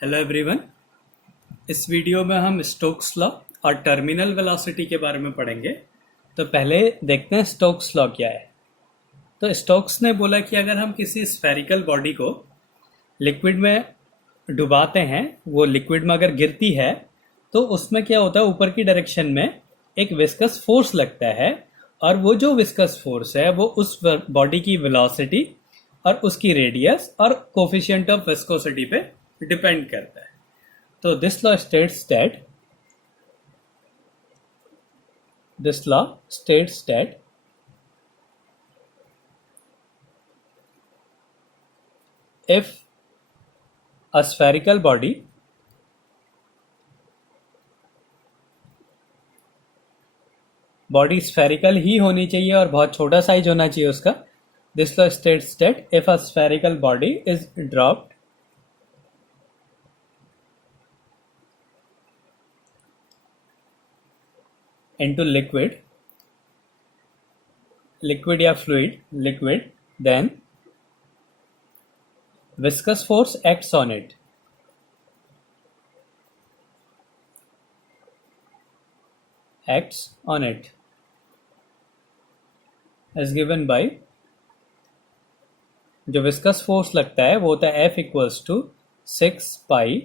Hello everyone. इस video में हम स्टोक्स लॉ और टर्मिनल वेलोसिटी के बारे में पढ़ेंगे। तो पहले देखते हैं स्टोक्स लॉ क्या है। तो स्टोक्स ने बोला कि अगर हम किसी स्फेरिकल बॉडी को लिक्विड में डुबाते हैं, वो लिक्विड में अगर गिरती है तो उसमें क्या होता है, ऊपर की डायरेक्शन में एक विस्कस फोर्स लगता है और वो जो विस्कस फोर्स है वो उस बॉडी की वेलोसिटी और उसकी रेडियस और कोफिशिएंट ऑफ विस्कोसिटी पे डिपेंड करता है। तो this law states that if a spherical body spherical ही होनी चाहिए और बहुत छोटा साइज होना चाहिए उसका। This law states that if a spherical body is dropped into liquid या liquid, then viscous force acts on it as given by, जो विस्कस फोर्स लगता है वो होता है F equals to 6 pi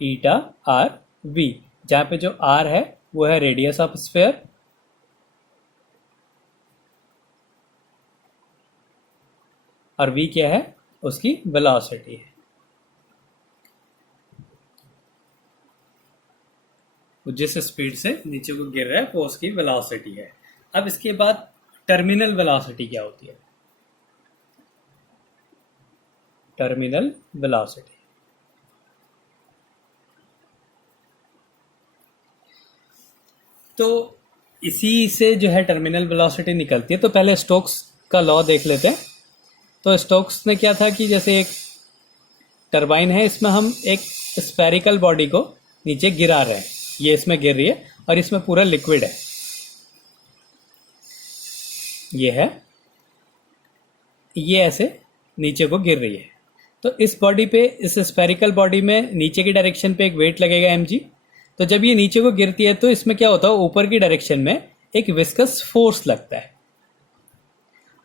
eta R V, जहां पे जो R है वो है रेडियस ऑफ स्फीयर और V क्या है, उसकी वेलोसिटी है। जिस स्पीड से नीचे को गिर रहा है वो उसकी वेलोसिटी है। अब इसके बाद टर्मिनल वेलोसिटी क्या होती है? टर्मिनल वेलोसिटी तो इसी से जो है टर्मिनल वेलोसिटी निकलती है। तो पहले स्टोक्स का लॉ देख लेते हैं। तो स्टोक्स ने क्या था कि जैसे एक टरबाइन है, इसमें हम एक स्फेरिकल बॉडी को नीचे गिरा रहे हैं, ये इसमें गिर रही है और इसमें पूरा लिक्विड है, ये है, ये ऐसे नीचे को गिर रही है। तो इस बॉडी पे, इस स्फेरिकल बॉडी में नीचे की डायरेक्शन पे एक वेट लगेगा mg। तो जब ये नीचे को गिरती है तो इसमें क्या होता है, ऊपर की डायरेक्शन में एक विस्कस फोर्स लगता है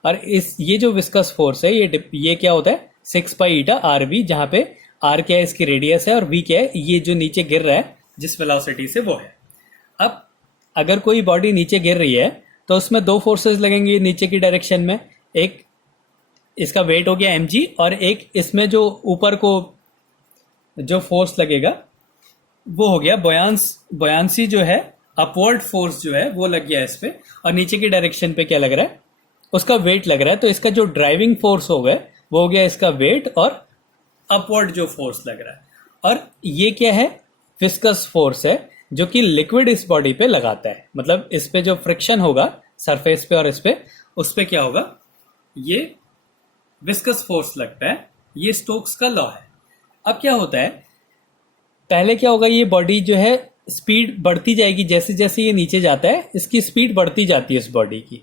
और ये जो विस्कस फोर्स है ये क्या होता है 6 पाई ईटा आर वी, जहां पे आर क्या है, इसकी रेडियस है, और वी क्या है, ये जो नीचे गिर रहा है जिस वेलोसिटी से वो है। अब अगर कोई बॉडी नीचे गिर रही है तो उसमें दो फोर्सेस लगेंगे नीचे की डायरेक्शन में। एक इसका वेट हो गया mg और एक इसमें जो ऊपर को जो फोर्स लगेगा वो हो गया बॉयांसी जो है, अपवर्ड फोर्स जो है वो लग गया इस पे, और नीचे की डायरेक्शन पे क्या लग रहा है, उसका वेट लग रहा है। तो इसका जो ड्राइविंग फोर्स हो गया वो हो गया इसका वेट और अपवर्ड जो फोर्स लग रहा है। और ये क्या है, विस्कस फोर्स है जो कि लिक्विड इस बॉडी पे लगाता है। मतलब इस पे जो फ्रिक्शन होगा सरफेस पे और इस पे, उस पे क्या होगा, ये विस्कस फोर्स लगता है। ये स्टोक्स का लॉ है। अब क्या होता है, पहले क्या होगा, ये बॉडी जो है स्पीड बढ़ती जाएगी, जैसे जैसे ये नीचे जाता है इसकी स्पीड बढ़ती जाती है इस बॉडी की।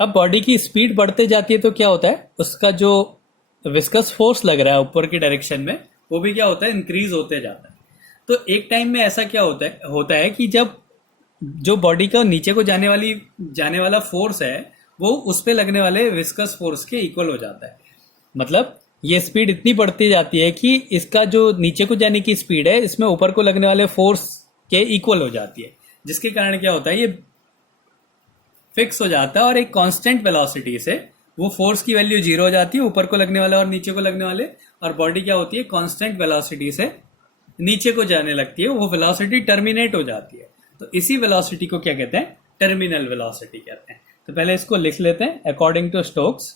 अब बॉडी की स्पीड बढ़ते जाती है तो क्या होता है, उसका जो विस्कस फोर्स लग रहा है ऊपर की डायरेक्शन में वो भी क्या होता है, इंक्रीज होते जाता है। तो एक टाइम में ऐसा क्या होता है कि जब जो बॉडी का नीचे को जाने वाला फोर्स है वो उस पे लगने वाले विस्कस फोर्स के इक्वल हो जाता है। मतलब ये स्पीड इतनी बढ़ती जाती है कि इसका जो नीचे को जाने की स्पीड है इसमें ऊपर को लगने वाले फोर्स के इक्वल हो जाती है, जिसके कारण क्या होता है, ये फिक्स हो जाता है और एक कांस्टेंट वेलोसिटी से वो फोर्स की वैल्यू 0 हो जाती है, ऊपर को लगने वाले और नीचे को लगने वाले, और बॉडी क्या होती है, कांस्टेंट वेलोसिटी से नीचे को जाने लगती है, वो वेलोसिटी टर्मिनेट हो जाती है। तो इसी वेलोसिटी को क्या कहते हैं, टर्मिनल वेलोसिटी कहते हैं। तो पहले इसको लिख लेते हैं। According to Stokes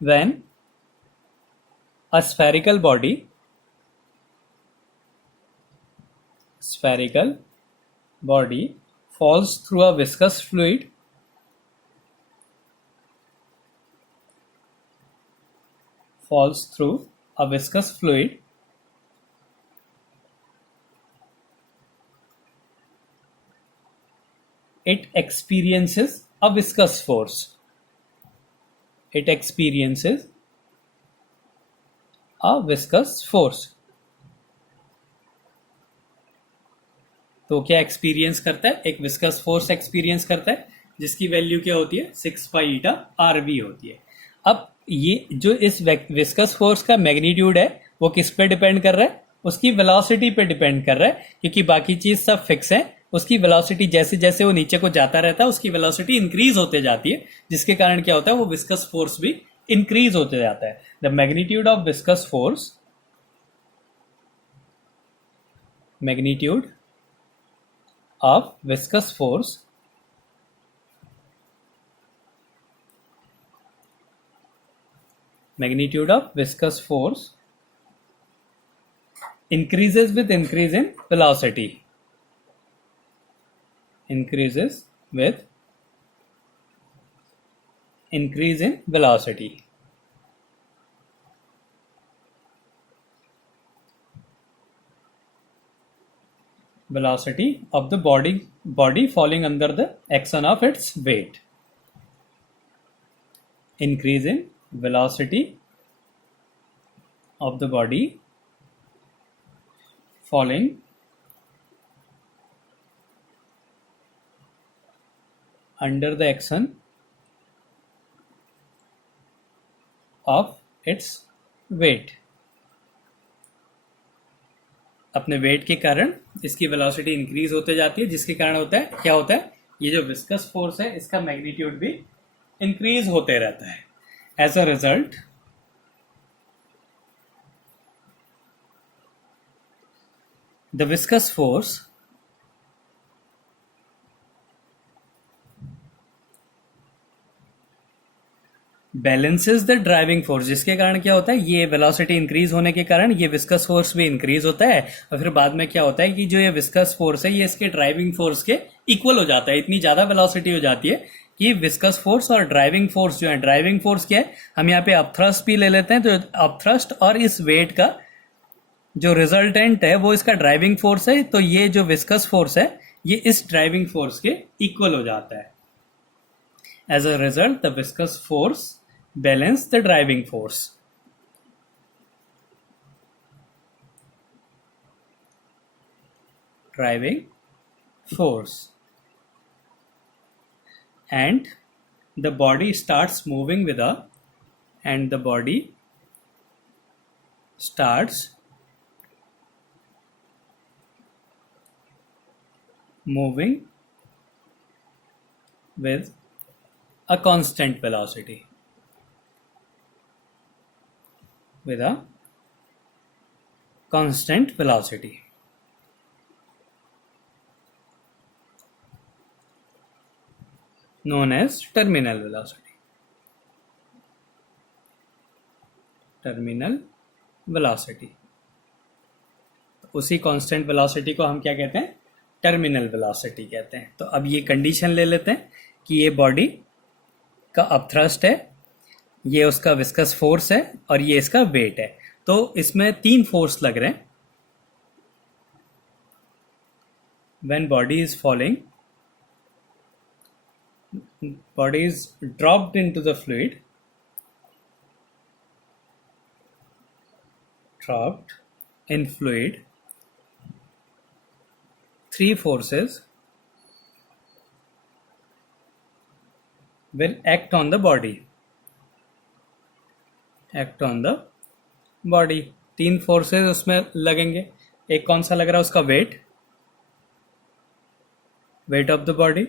when a spherical body falls through a viscous fluid, it experiences a viscous force. it experiences a viscous force. तो क्या एक्सपीरियंस करता है? एक विस्कस फोर्स एक्सपीरियंस करता है जिसकी वैल्यू क्या होती है? 6 पाई ईटा आरवी होती है. अब ये जो इस विस्कस फोर्स का मैग्नीट्यूड है वो किस पे डिपेंड कर रहा है? उसकी वेलोसिटी पे डिपेंड कर रहा है, क्योंकि बाकी चीज सब फिक्स है. उसकी वेलोसिटी जैसे जैसे वो नीचे को जाता रहता है उसकी वेलोसिटी इंक्रीज होते जाती है, जिसके कारण क्या होता है? वो विस्कस फोर्स भी इंक्रीज होते जाता है. The magnitude of viscous force, magnitude of viscous force increases with increase in velocity. Increases with increase in velocity. Velocity of the body falling under the action of its weight. Increase in velocity of the body falling under the action of its weight. अपने wait के कारण इसकी velocity increase होते जाती है, जिसके कारण होता है क्या होता है? ये जो विस्कस फोर्स है इसका मैग्नीट्यूड भी इंक्रीज होते रहता है. As a result the viscous force balances the driving force, जिसके कारण क्या होता है? ये वेलोसिटी इंक्रीज होने के कारण ये विस्कस फोर्स भी इंक्रीज होता है, और फिर बाद में क्या होता है कि जो ये विस्कस फोर्स है ये इसके ड्राइविंग फोर्स के इक्वल हो जाता है. इतनी ज्यादा वेलोसिटी हो जाती है कि विस्कस फोर्स और ड्राइविंग फोर्स जो है, ड्राइविंग फोर्स क्या है? हम यहाँ पे अपथ्रस्ट भी ले लेते हैं, तो अपथ्रस्ट और इस वेट का जो रिजल्टेंट है वो इसका ड्राइविंग फोर्स है. तो ये जो विस्कस फोर्स है ये इस ड्राइविंग फोर्स के इक्वल हो जाता है. As a result the viscous force balance the driving force. Driving force. And the body starts moving with a, and the body starts moving with a constant velocity. With a constant velocity. Known as terminal velocity. Terminal velocity. उसी constant velocity को हम क्या कहते हैं? Terminal velocity कहते हैं. तो अब ये कंडीशन ले लेते हैं कि ये बॉडी का अपथ्रस्ट है, ये उसका विस्कस फोर्स है और ये इसका वेट है. तो इसमें 3 फोर्स लग रहे हैं. When body is falling, body is dropped into the fluid, dropped in fluid, 3 forces will act on the body. Act on the body. 3 forces उसमें लगेंगे. एक कौन सा लग रहा है? उसका weight, weight of the body,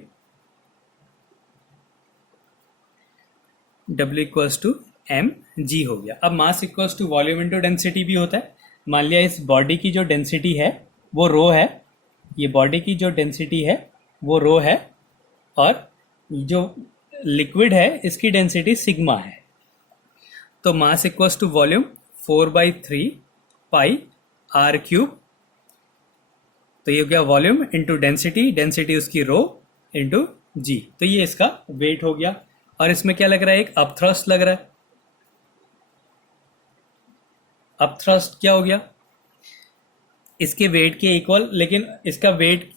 W equals to mg हो गया. अब mass equals to volume into density भी होता है. मान लिया इस बॉडी की जो डेंसिटी है वो रो है, ये बॉडी की जो डेंसिटी है वो रो है, और जो लिक्विड है इसकी डेंसिटी सिग्मा है. तो mass equals to volume 4/3 pi R cube. तो ये हो गया वॉल्यूम इंटू डेंसिटी, डेंसिटी उसकी रो इंटू जी. तो ये इसका वेट हो गया. और इसमें क्या लग रहा है? एक अपथ्रस्ट लग रहा है. अपथ्रस्ट क्या हो गया? इसके वेट के इक्वल, लेकिन इसका वेट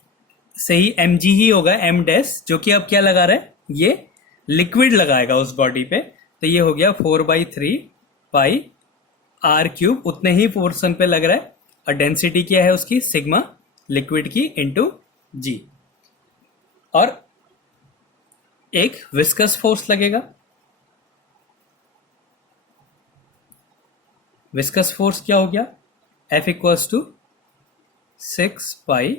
से ही mg ही होगा, m डैश, जो कि अब क्या लगा रहा है? ये लिक्विड लगाएगा उस बॉडी पे. तो ये हो गया 4/3 पाई आर क्यूब, उतने ही पोर्शन पे लग रहा है। और डेंसिटी क्या है उसकी, सिग्मा लिक्विड की इंटू जी। और एक विस्कस फोर्स लगेगा। विस्कस फोर्स क्या हो गया, F equals to 6 pi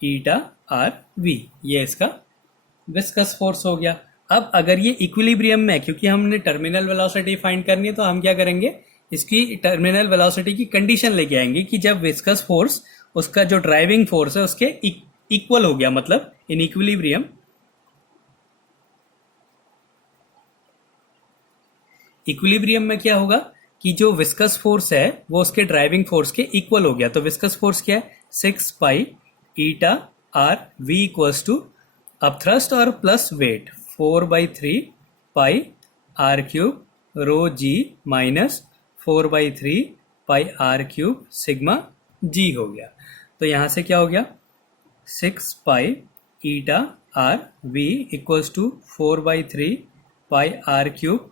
eta R V, ये इसका विस्कस फोर्स हो गया। अब अगर ये इक्विलिब्रियम में है, क्योंकि हमने टर्मिनल वेलोसिटी फाइंड करनी है, तो हम क्या करेंगे, इसकी टर्मिनल वेलोसिटी की कंडीशन लेके आएंगे कि जब विस्कस फोर्स उसका जो ड्राइविंग फोर्स है उसके इक्वल हो गया, मतलब इन इक्विलिब्रियम। इक्विलिब्रियम में क्या होगा कि जो विस्कस फोर्स है वो उसके ड्राइविंग फोर्स के इक्वल हो गया। तो विस्कस फोर्स क्या है, 6 pi eta R V equals to, अब थ्रस्ट और plus weight 4/3 pi R cube rho G minus 4/3 pi R cube sigma G हो गया। तो यहां से क्या हो गया, 6 pi eta R V equals to 4/3 pi R cube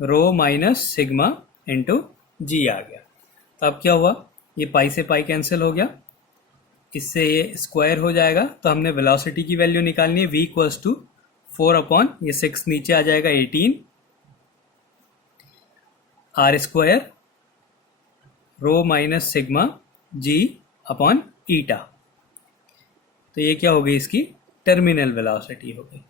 rho minus sigma into G आ गया। तो अब क्या हुआ, ये पाई से पाई कैंसिल हो गया, इससे ये स्क्वायर हो जाएगा। तो हमने वेलोसिटी की वैल्यू निकालनी है, v इक्वल्स टू 4 अपॉन ये 6 नीचे आ जाएगा 18 R square rho minus sigma G upon eta. तो ये क्या हो गई, इसकी टर्मिनल वेलोसिटी हो गई।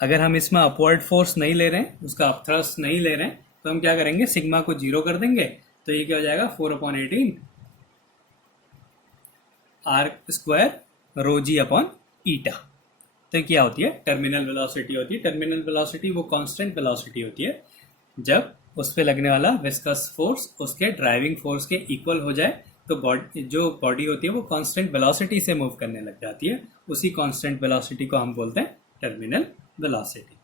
अगर हम इसमें अपवर्ड फोर्स नहीं ले रहे हैं, उसका अपथ्रस्ट नहीं ले रहे हैं, तो हम क्या करेंगे, सिग्मा को 0 कर देंगे। तो ये क्या हो जाएगा, 4/18 R square rho G upon eta. तो क्या होती है, टर्मिनल वेलोसिटी होती है। टर्मिनल वेलोसिटी वो कांस्टेंट वेलोसिटी होती है जब उस पर लगने वाला विस्कस फोर्स उसके ड्राइविंग फोर्स के इक्वल हो जाए। तो जो बॉडी होती है वो कांस्टेंट वेलोसिटी से मूव करने लग जाती है। उसी कांस्टेंट वेलोसिटी को हम बोलते हैं टर्मिनल वेलोसिटी।